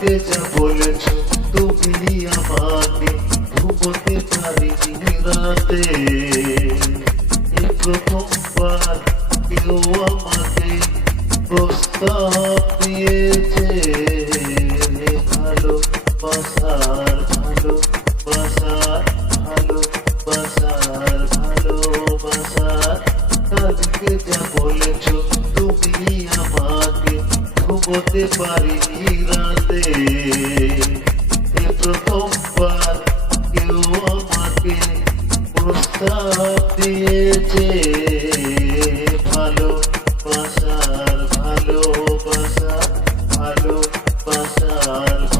কালকে যা বলেছ তুমি আমাকে ঘুমোতে পারিনি রাতে। এই প্রথমবার কেউ আমাকে প্রস্তাব দিয়েছে ভালোবাসার, ভালোবাসার, ভালোবাসার, ভালোবাসার। কালকে যা বলেছ তুমি আমাকে ঘুমোতে পারিনি রাতে। এই প্রথমবার কেউ আমাকে প্রস্তাব দিয়েছে ভালোবাসার, ভালোবাসার, ভালোবাসার।